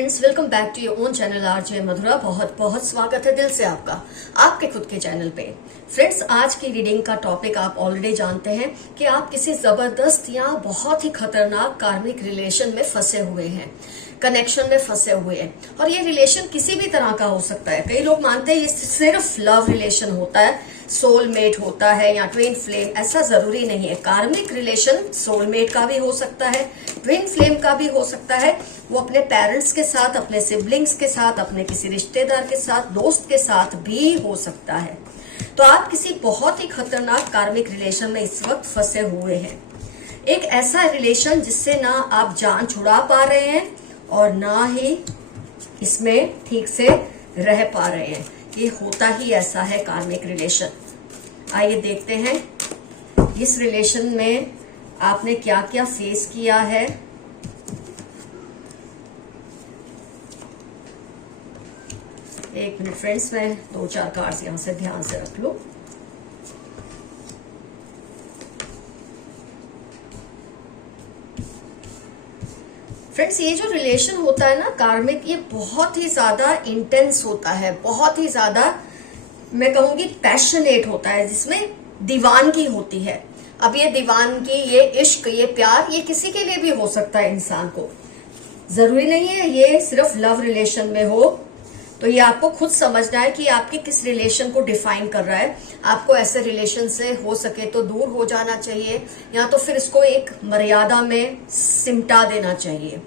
Friends, welcome back to your own channel RJ Madhura. बहुत बहुत स्वागत है दिल से आपका आपके खुद के चैनल पे। फ्रेंड्स, आज की रीडिंग का टॉपिक आप ऑलरेडी जानते हैं कि आप किसी जबरदस्त या बहुत ही खतरनाक कार्मिक रिलेशन में फंसे हुए हैं, कनेक्शन में फंसे हुए हैं। और ये रिलेशन किसी भी तरह का हो सकता है। कई लोग मानते हैं ये सिर्फ लव रिलेशन होता है, सोलमेट होता है या ट्विन फ्लेम। ऐसा जरूरी नहीं है। कार्मिक रिलेशन सोलमेट का भी हो सकता है, ट्विन फ्लेम का भी हो सकता है। वो अपने पेरेंट्स के साथ, अपने सिबलिंग्स के साथ, अपने किसी रिश्तेदार के साथ, दोस्त के साथ भी हो सकता है। तो आप किसी बहुत ही खतरनाक कार्मिक रिलेशन में इस वक्त फंसे हुए हैं। एक ऐसा रिलेशन जिससे ना आप जान छुड़ा पा रहे हैं और ना ही इसमें ठीक से रह पा रहे हैं। ये होता ही ऐसा है कार्मिक रिलेशन। आइए देखते हैं इस रिलेशन में आपने क्या क्या फेस किया है। एक मिनट फ्रेंड्स, मैं 2-4 कार्ड्स यहां से ध्यान से रख लूं। फ्रेंड्स, ये जो रिलेशन होता है ना कार्मिक, ये बहुत ही ज्यादा इंटेंस होता है, बहुत ही ज्यादा मैं कहूंगी पैशनेट होता है, जिसमें दीवानगी होती है। अब ये दीवानगी, ये इश्क, ये प्यार, ये किसी के लिए भी हो सकता है। इंसान को जरूरी नहीं है ये सिर्फ लव रिलेशन में हो। तो ये आपको खुद समझना है कि आपके किस रिलेशन को डिफाइन कर रहा है। आपको ऐसे रिलेशन से हो सके तो दूर हो जाना चाहिए, या तो फिर इसको एक मर्यादा में सिमटा देना चाहिए।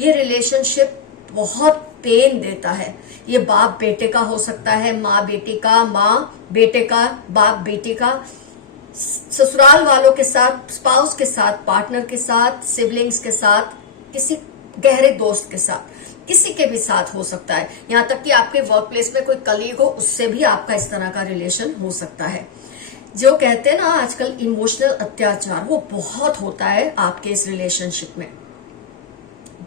ये रिलेशनशिप बहुत पेन देता है। ये बाप बेटे का हो सकता है, माँ बेटी का, माँ बेटे का, बाप बेटी का, ससुराल वालों के साथ, स्पाउस के साथ, पार्टनर के साथ, सिबलिंग्स के साथ, किसी गहरे दोस्त के साथ, किसी के भी साथ हो सकता है। यहाँ तक कि आपके वर्क प्लेस में कोई कलीग हो, उससे भी आपका इस तरह का रिलेशन हो सकता है। जो कहते हैं ना आजकल इमोशनल अत्याचार, वो बहुत होता है आपके इस रिलेशनशिप में,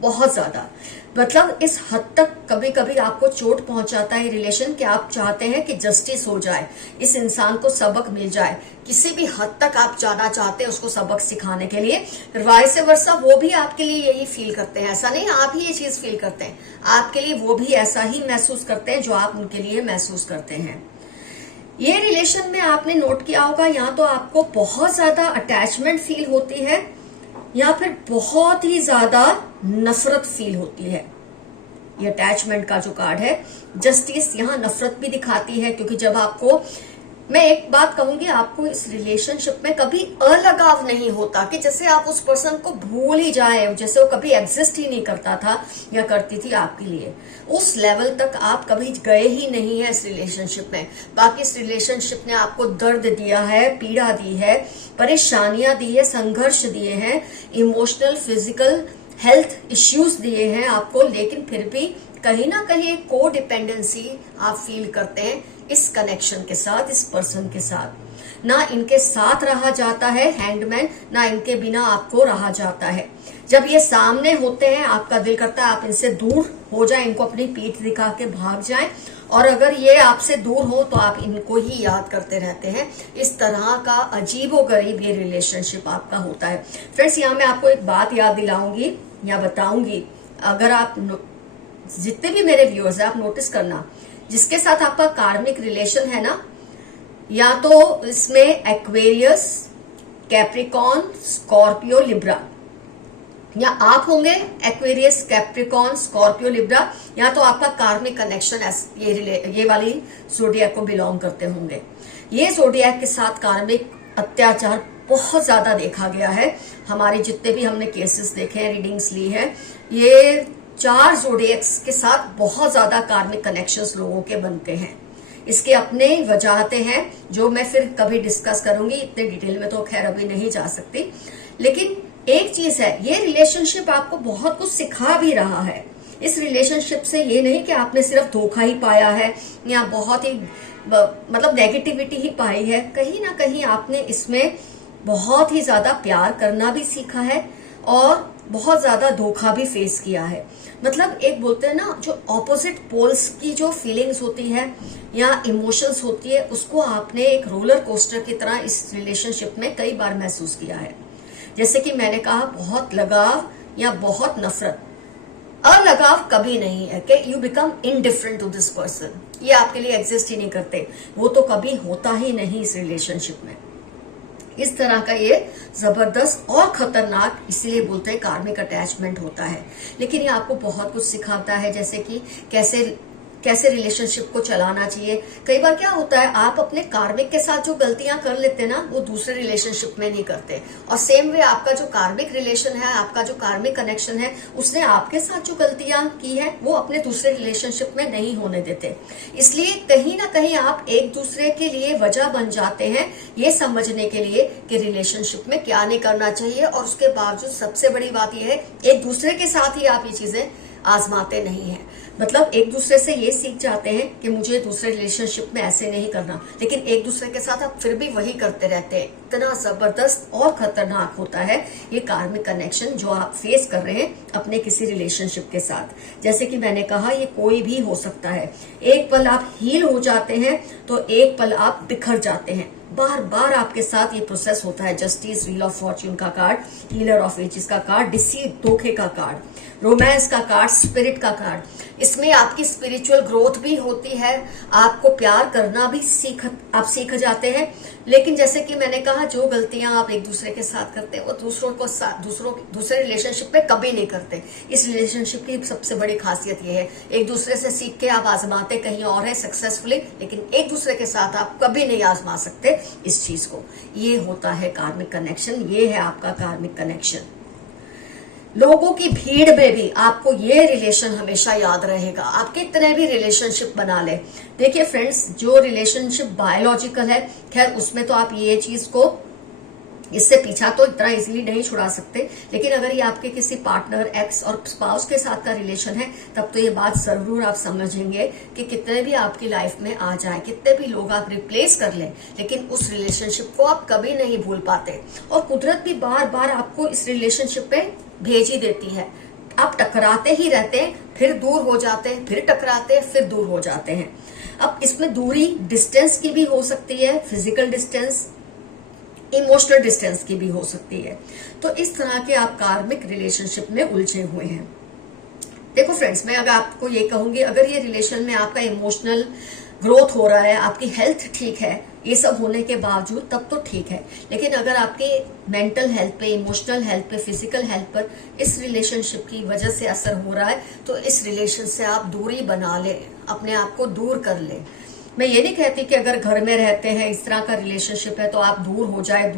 बहुत ज्यादा। मतलब इस हद तक कभी कभी आपको चोट पहुंचाता है रिलेशन कि आप चाहते हैं कि जस्टिस हो जाए, इस इंसान को सबक मिल जाए। किसी भी हद तक आप जाना चाहते हैं उसको सबक सिखाने के लिए। वाइस वर्सा वो भी आपके लिए यही फील करते हैं। ऐसा नहीं आप ही ये चीज फील करते हैं, आपके लिए वो भी ऐसा ही महसूस करते हैं जो आप उनके लिए महसूस करते हैं। ये रिलेशन में आपने नोट किया होगा, यहाँ तो आपको बहुत ज्यादा अटैचमेंट फील होती है या फिर बहुत ही ज्यादा नफरत फील होती है। ये अटैचमेंट का जो कार्ड है, जस्टिस, यहाँ नफरत भी दिखाती है। क्योंकि जब आपको, मैं एक बात कहूंगी, आपको इस रिलेशनशिप में कभी अलगाव नहीं होता कि जैसे आप उस पर्सन को भूल ही जाए, जैसे वो कभी एग्जिस्ट ही नहीं करता था या करती थी आपके लिए। उस लेवल तक आप कभी गए ही नहीं है इस रिलेशनशिप में। बाकी इस रिलेशनशिप ने आपको दर्द दिया है, पीड़ा दी है, परेशानियां दी है, संघर्ष दिए हैं, इमोशनल, फिजिकल, हेल्थ इश्यूज दिए हैं आपको। लेकिन फिर भी कहीं ना कहीं एक को डिपेंडेंसी आप फील करते हैं इस कनेक्शन के साथ, इस पर्सन के साथ। ना इनके साथ रहा जाता है हैंडमैन, ना इनके बिना आपको रहा जाता है। जब ये सामने होते हैं आपका दिल करता है आप इनसे दूर हो जाएं, इनको अपनी पीठ दिखा के भाग जाएं। और अगर ये आपसे दूर हो तो आप इनको ही याद करते रहते हैं। इस तरह का अजीबोगरीब ये रिलेशनशिप आपका होता है। फ्रेंड्स, यहाँ मैं आपको एक बात याद दिलाऊंगी या बताऊंगी। अगर आप जितने भी मेरे व्यूअर्स हैं, आप नोटिस करना, जिसके साथ आपका कार्मिक रिलेशन है ना, या तो इसमें एक्वेरियस, कैप्रिकॉन, स्कॉर्पियो, लिब्रा, या आप होंगे एक्वेरियस, कैप्रिकॉन, स्कॉर्पियो, लिब्रा, या तो आपका कार्मिक कनेक्शन ये वाली ज़ोडिएक को बिलोंग करते होंगे। ये ज़ोडिएक के साथ कार्मिक अत्याचार बहुत ज्यादा देखा गया है। हमारे जितने भी हमने केसेस देखे हैं, रीडिंग्स ली है, ये 4 ज़ोडिएक्स के साथ बहुत ज्यादा कार्मिक कनेक्शंस लोगों के बनते हैं। इसके अपने वजहतें हैं जो मैं फिर कभी डिस्कस करूंगी, इतने डिटेल में तो खैर अभी नहीं जा सकती। लेकिन एक चीज है, ये रिलेशनशिप आपको बहुत कुछ सिखा भी रहा है। इस रिलेशनशिप से ये नहीं कि आपने सिर्फ धोखा ही पाया है या बहुत ही मतलब नेगेटिविटी ही पाई है। कहीं ना कहीं आपने इसमें बहुत ही ज्यादा प्यार करना भी सीखा है और बहुत ज्यादा धोखा भी फेस किया है। मतलब एक बोलते हैं ना, जो ऑपोजिट पोल्स की जो फीलिंग्स होती है या इमोशंस होती है, उसको आपने एक रोलर कोस्टर की तरह इस रिलेशनशिप में कई बार महसूस किया है। जैसे कि मैंने कहा, बहुत लगाव या बहुत नफरत, अलगाव कभी नहीं है कि you become indifferent to this person, ये आपके लिए एग्जिस्ट ही नहीं करते, वो तो कभी होता ही नहीं इस रिलेशनशिप में। इस तरह का ये जबरदस्त और खतरनाक इसलिए बोलते हैं कार्मिक अटैचमेंट होता है। लेकिन ये आपको बहुत कुछ सिखाता है, जैसे कि कैसे रिलेशनशिप को चलाना चाहिए। कई बार क्या होता है, आप अपने कार्मिक के साथ जो गलतियां कर लेते हैं ना, वो दूसरे रिलेशनशिप में नहीं करते। और सेम वे आपका जो कार्मिक रिलेशन है, आपका जो कार्मिक कनेक्शन है, उसने आपके साथ जो गलतियां की है वो अपने दूसरे रिलेशनशिप में नहीं होने देते। इसलिए कहीं ना कहीं आप एक दूसरे के लिए वजह बन जाते हैं, ये समझने के लिए कि रिलेशनशिप में क्या नहीं करना चाहिए। और उसके बावजूद सबसे बड़ी बात यह है, एक दूसरे के साथ ही आप ये चीजें आजमाते नहीं हैं। मतलब एक दूसरे से ये सीख जाते हैं कि मुझे दूसरे रिलेशनशिप में ऐसे नहीं करना, लेकिन एक दूसरे के साथ आप फिर भी वही करते रहते हैं। इतना जबरदस्त और खतरनाक होता है ये कार्मिक कनेक्शन जो आप फेस कर रहे हैं अपने किसी रिलेशनशिप के साथ। जैसे कि मैंने कहा, ये कोई भी हो सकता है। एक पल आप हील हो जाते हैं तो एक पल आप बिखर जाते हैं। बार बार आपके साथ ये प्रोसेस होता है। जस्टिस, व्हील ऑफ फॉर्च्यून का कार्ड, हीलर ऑफ एजेस का कार्ड, डिसीव, धोखे का कार्ड, रोमांस का कार्ड, स्पिरिट का कार्ड। इसमें आपकी स्पिरिचुअल ग्रोथ भी होती है, आपको प्यार करना भी आप सीख जाते हैं। लेकिन जैसे कि मैंने कहा, जो गलतियां आप एक दूसरे के साथ करते हैं वो दूसरे रिलेशनशिप में कभी नहीं करते। इस रिलेशनशिप की सबसे बड़ी खासियत ये है, एक दूसरे से सीख के आप आजमाते कहीं और है सक्सेसफुली, लेकिन एक दूसरे के साथ आप कभी नहीं आजमा सकते इस चीज को। ये होता है कार्मिक कनेक्शन, ये है आपका कार्मिक कनेक्शन। लोगों की भीड़ में भी आपको ये रिलेशन हमेशा याद रहेगा, आप कितने भी रिलेशनशिप बना ले। देखिए फ्रेंड्स, जो रिलेशनशिप बायोलॉजिकल है, खैर उसमें तो आप ये चीज को, इससे पीछा तो इतना इजीली नहीं छुड़ा सकते। लेकिन अगर ये आपके किसी पार्टनर, एक्स और स्पाउस के साथ का रिलेशन है, तब तो ये बात जरूर आप समझेंगे कि कितने भी आपकी लाइफ में आ जाए, कितने भी लोग आप रिप्लेस कर लें, लेकिन उस रिलेशनशिप को आप कभी नहीं भूल पाते। और कुदरत भी बार बार आपको इस रिलेशनशिप पे भेज ही देती है। आप टकराते ही रहते हैं, फिर दूर हो जाते हैं, फिर टकराते हैं, फिर दूर हो जाते हैं। अब इसमें दूरी डिस्टेंस की भी हो सकती है, फिजिकल डिस्टेंस, इमोशनल डिस्टेंस की भी हो सकती है। तो इस तरह के आप कार्मिक रिलेशनशिप में उलझे हुए हैं। देखो फ्रेंड्स, मैं अगर आपको ये कहूंगी, अगर ये रिलेशन में आपका इमोशनल ग्रोथ हो रहा है, आपकी हेल्थ ठीक है, ये सब होने के बावजूद, तब तो ठीक है। लेकिन अगर आपके मेंटल हेल्थ पे, इमोशनल हेल्थ पे, फिजिकल हेल्थ पर इस रिलेशनशिप की वजह से असर हो रहा है, तो इस रिलेशन से आप दूरी बना ले, अपने आप को दूर कर ले। मैं ये नहीं कहती कि अगर घर में रहते हैं, इस तरह का रिलेशनशिप है, तो आप दूर हो जाए,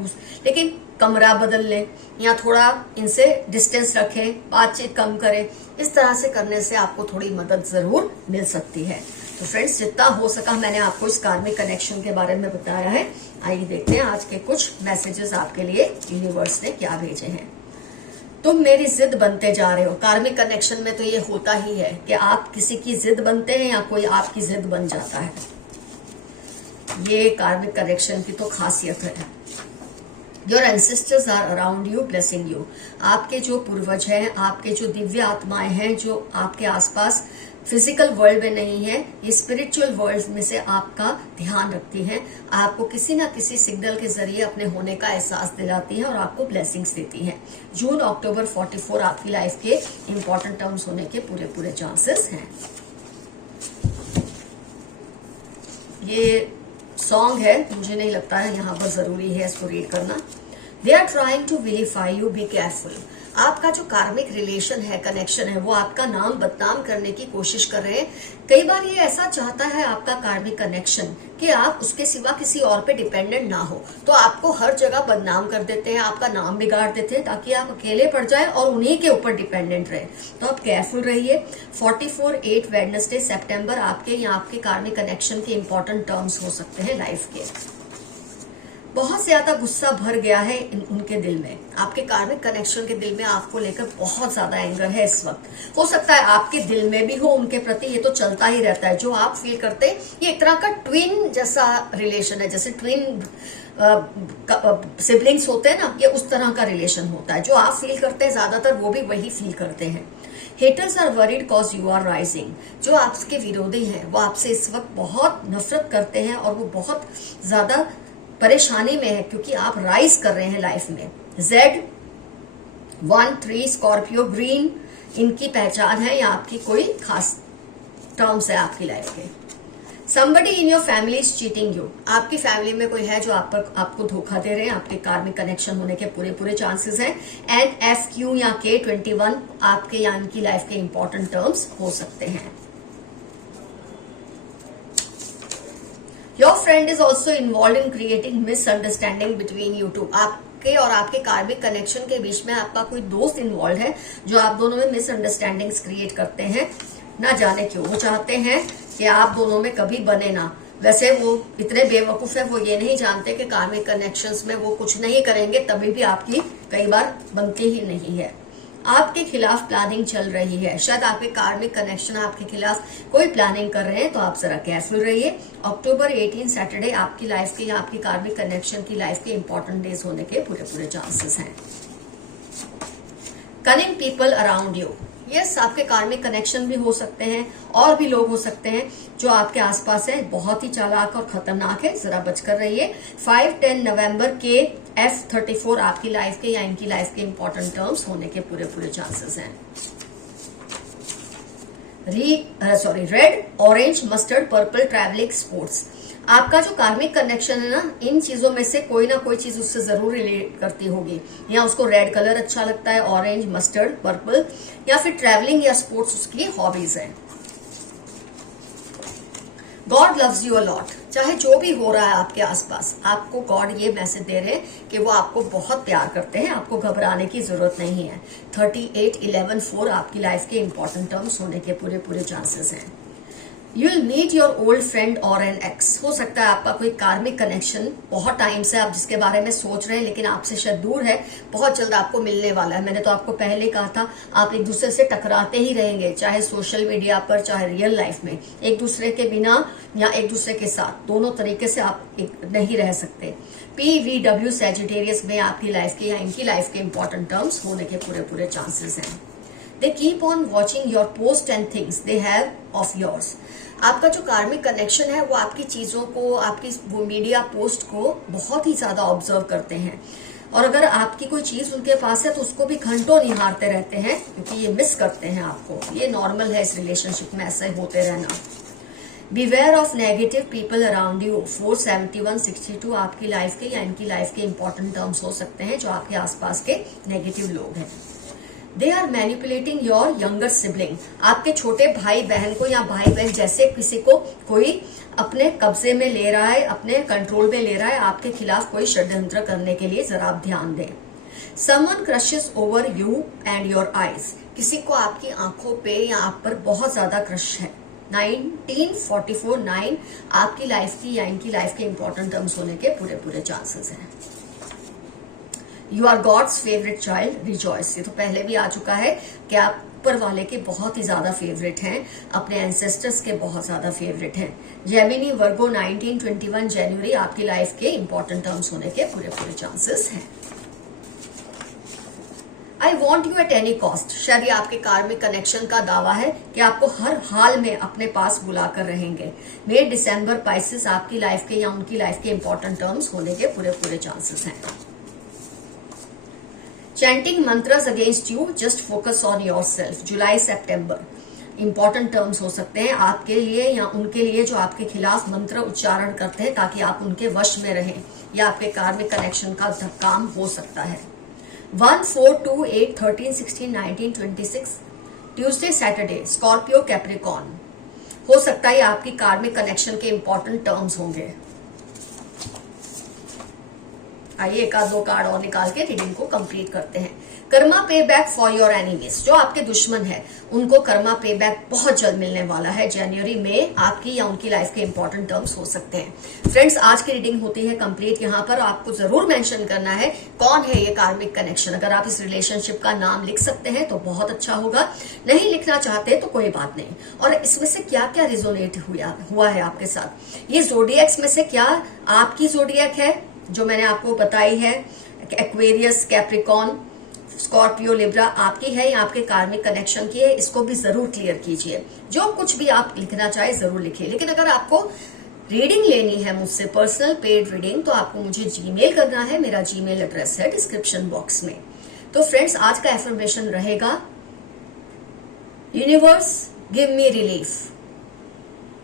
लेकिन कमरा बदल लें या थोड़ा इनसे डिस्टेंस रखें, बातचीत कम करें। इस तरह से करने से आपको थोड़ी मदद जरूर मिल सकती है। तो फ्रेंड्स, जितना हो सका मैंने आपको इस कार्मिक कनेक्शन के बारे में बताया है। आइए देखते हैं आज के कुछ मैसेजेस आपके लिए यूनिवर्स ने क्या भेजे हैं। तुम मेरी जिद बनते जा रहे हो। कार्मिक कनेक्शन में तो ये होता ही है कि आप किसी की जिद बनते हैं या कोई आपकी जिद बन जाता है। ये कार्मिक कनेक्शन की तो खासियत है। Your ancestors are around you blessing you. आपके जो पूर्वज हैं, आपके जो दिव्य आत्माएं हैं, जो आपके आसपास फिजिकल वर्ल्ड में नहीं है, ये स्पिरिचुअल वर्ल्ड में से आपका ध्यान रखती हैं, आपको किसी ना किसी सिग्नल के जरिए अपने होने का एहसास दिलाती है और आपको ब्लेसिंग्स देती हैं। जून अक्टूबर 44 आपकी लाइफ के इंपॉर्टेंट टर्म्स होने के पूरे चांसेस हैं। ये सॉन्ग है, मुझे नहीं लगता है यहाँ पर जरूरी है इसको रीड करना। They are trying to vilify you, be careful. आपका जो कार्मिक रिलेशन है, कनेक्शन है, वो आपका नाम बदनाम करने की कोशिश कर रहे हैं। कई बार ये ऐसा चाहता है आपका कार्मिक कनेक्शन कि आप उसके सिवा किसी और पे डिपेंडेंट ना हो, तो आपको हर जगह बदनाम कर देते हैं, आपका नाम बिगाड़ देते हैं, ताकि आप अकेले पड़ जाए और उन्हीं के ऊपर डिपेंडेंट रहे। तो आप केयरफुल रहिए। 44/8 वेडनेसडे सितंबर आपके या आपके कार्मिक कनेक्शन के इंपॉर्टेंट टर्म्स हो सकते हैं लाइफ के। बहुत ज्यादा गुस्सा भर गया है उनके दिल में, आपके कार्मिक कनेक्शन के दिल में आपको लेकर बहुत ज्यादा एंगर है इस वक्त। हो सकता है आपके दिल में भी हो उनके प्रति, ये तो चलता ही रहता है। जो आप फील करते हैं, ये एक तरह का ट्विन जैसा रिलेशन है, जैसे ट्विन सिबलिंग्स होते हैं ना, ये उस तरह का रिलेशन होता है। जो आप फील करते हैं ज्यादातर वो भी वही फील करते हैं। Haters are worried cause you are rising. जो आपके विरोधी हैं वो आपसे इस वक्त बहुत नफरत करते हैं और वो बहुत ज्यादा परेशानी में है, क्योंकि आप राइज कर रहे हैं लाइफ में। Z 1 3 स्कॉर्पियो ग्रीन, इनकी पहचान है या आपकी कोई खास टर्म्स है आपकी लाइफ के। somebody in your family is cheating you, आपकी फैमिली में कोई है जो आपको धोखा दे रहे हैं, आपके कार्मिक कनेक्शन होने के पूरे चांसेस हैं। एंड FQ या K21 आपके या इनकी लाइफ के इंपॉर्टेंट टर्म्स हो सकते हैं। Your friend is also involved in creating misunderstanding between you two, आपके और आपके कार्मिक कनेक्शन के बीच में आपका कोई दोस्त इन्वॉल्व है जो आप दोनों में मिसअंडरस्टैंडिंग्स क्रिएट करते हैं, ना जाने क्यों। वो चाहते हैं कि आप दोनों में कभी बने ना। वैसे वो इतने बेवकूफ है, वो ये नहीं जानते कि कार्मिक कनेक्शंस में वो कुछ नहीं करेंगे, तभी भी आपकी कई बार बनती ही नहीं है। आपके खिलाफ प्लानिंग चल रही है, शायद आपके कार्मिक कनेक्शन आपके खिलाफ कोई प्लानिंग कर रहे हैं, तो आप जरा केयरफुल रहिए। अक्टूबर 18 सैटरडे आपकी लाइफ के या आपकी कार्मिक कनेक्शन की लाइफ के इंपॉर्टेंट डेज होने के पूरे चांसेस हैं। Cunning people around you, yes आपके कार्मिक कनेक्शन भी हो सकते हैं और भी लोग हो सकते हैं जो आपके आसपास है, बहुत ही चालाक और खतरनाक है, जरा बचकर रहिए। 5-10 नवंबर के F34 आपकी लाइफ के या इनकी लाइफ के इंपॉर्टेंट टर्म्स होने के पूरे चांसेस हैं। Red, orange, mustard, purple, travelling, sports, आपका जो कार्मिक कनेक्शन है ना, इन चीजों में से कोई ना कोई चीज उससे जरूर रिलेट करती होगी। या उसको रेड कलर अच्छा लगता है, ऑरेंज, मस्टर्ड, पर्पल, या फिर ट्रैवलिंग या स्पोर्ट्स उसकी हॉबीज है। God loves you a lot, चाहे जो भी हो रहा है आपके आसपास, आपको गॉड ये मैसेज दे रहे हैं कि वो आपको बहुत प्यार करते हैं, आपको घबराने की जरूरत नहीं है। 38-11-4 आपकी लाइफ के इंपॉर्टेंट टर्म्स होने के पूरे चांसेस हैं। You'll meet your old friend or an ex, हो सकता है आपका कोई कार्मिक कनेक्शन बहुत टाइम से आप जिसके बारे में सोच रहे हैं लेकिन आपसे शायद दूर है, बहुत जल्द आपको मिलने वाला है। मैंने तो आपको पहले कहा था, आप एक दूसरे से टकराते ही रहेंगे, चाहे सोशल मीडिया पर चाहे रियल लाइफ में। एक दूसरे के बिना या एक दूसरे के साथ, दोनों तरीके से आप नहीं रह सकते। PVW सैजिटेरियस में आपकी लाइफ के या इनकी लाइफ के इंपॉर्टेंट टर्म्स होने के पूरे चांसेस हैं। They keep on watching your post and things they have of yours, आपका जो कार्मिक कनेक्शन है वो आपकी चीजों को, आपकी वो मीडिया पोस्ट को बहुत ही ज्यादा ऑब्जर्व करते हैं, और अगर आपकी कोई चीज उनके पास है तो उसको भी घंटों निहारते रहते हैं, क्योंकि ये मिस करते हैं आपको। ये नॉर्मल है इस रिलेशनशिप में, ऐसा होते रहना। Beware of negative people around you, 471-62 आपकी लाइफ के या इनकी लाइफ के इंपॉर्टेंट टर्म्स हो सकते हैं जो आपके आसपास के नेगेटिव लोग हैं। They are manipulating your younger sibling, आपके छोटे भाई बहन को या भाई बहन जैसे किसी को कोई अपने कब्जे में ले रहा है, अपने कंट्रोल में ले रहा है, आपके खिलाफ कोई षड्यंत्र करने के लिए जरा आप ध्यान दें। Someone crushes over you and your eyes, किसी को आपकी आंखों पे या आप पर बहुत ज्यादा क्रश है। 1944-9 आपकी लाइफ की या इनकी लाइफ के इंपॉर्टेंट टर्म्स होने के पूरे चांसेस हैं। You are God's favourite child, rejoice, ये तो पहले भी आ चुका है कि आप ऊपर वाले के बहुत ही ज्यादा फेवरेट हैं, अपने एंसेस्टर्स के बहुत ज्यादा फेवरेट हैं। जेमिनी वर्गो 19-21 जनवरी आपकी लाइफ के इंपॉर्टेंट टर्म्स होने के पूरे चांसेस हैं। I want you at any cost, शायद ये आपके कार्मिक कनेक्शन का दावा है कि आपको हर हाल में अपने पास बुलाकर रहेंगे। मई दिसंबर पाइसेस आपकी लाइफ के या उनकी लाइफ के इंपॉर्टेंट टर्म्स होने के पूरे चांसेस हैं। Chanting मंत्रस against you, just focus on your self, July September important terms हो सकते हैं आपके लिए या उनके लिए जो आपके खिलाफ मंत्र उच्चारण करते हैं ताकि आप उनके वश में रहें, या आपके कार्मिक कनेक्शन का काम हो सकता है। 1, 4, 2, 8, 13, 16, 19, 26 ट्यूसडे सैटरडे स्कॉर्पियो कैप्रिकॉन, हो सकता है आपकी कार्मिक कनेक्शन के इंपॉर्टेंट टर्म्स होंगे। आइए एक आध दो कार्ड और निकाल के रीडिंग को कंप्लीट करते हैं। कर्मा पे बैक फॉर योर एनिमीज, जो आपके दुश्मन है उनको कर्मा पे बैक बहुत जल्द मिलने वाला है। जनवरी में आपकी या उनकी लाइफ के इंपॉर्टेंट टर्म्स हो सकते हैं। फ्रेंड्स, आज की रीडिंग होती है कंप्लीट। यहाँ पर आपको जरूर मेंशन करना है कौन है ये कार्मिक कनेक्शन। अगर आप इस रिलेशनशिप का नाम लिख सकते हैं तो बहुत अच्छा होगा, नहीं लिखना चाहते तो कोई बात नहीं। और इसमें से क्या क्या रिजोनेट हुआ है आपके साथ, ये जोडियक्स में से क्या आपकी जोडियक है जो मैंने आपको बताई है, एक्वेरियस, कैप्रिकॉन, स्कॉर्पियो, लिब्रा आपकी है या आपके कार्मिक कनेक्शन की है, इसको भी जरूर क्लियर कीजिए। जो कुछ भी आप लिखना चाहे जरूर लिखिए। लेकिन अगर आपको रीडिंग लेनी है मुझसे, पर्सनल पेड रीडिंग, तो आपको मुझे जीमेल करना है। मेरा जीमेल एड्रेस है डिस्क्रिप्शन बॉक्स में। तो फ्रेंड्स, आज का एफर्मेशन रहेगा, यूनिवर्स गिव मी रिलीफ,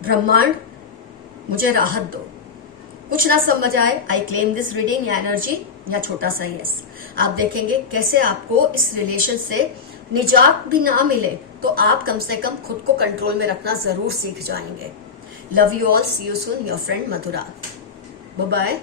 ब्रह्मांड मुझे राहत दो। कुछ ना समझ आए, आई क्लेम दिस रीडिंग या एनर्जी या छोटा सा यस। आप देखेंगे कैसे आपको इस रिलेशन से निजात भी ना मिले तो आप कम से कम खुद को कंट्रोल में रखना जरूर सीख जाएंगे। Love you all, see you soon, your friend Madhura. Bye bye.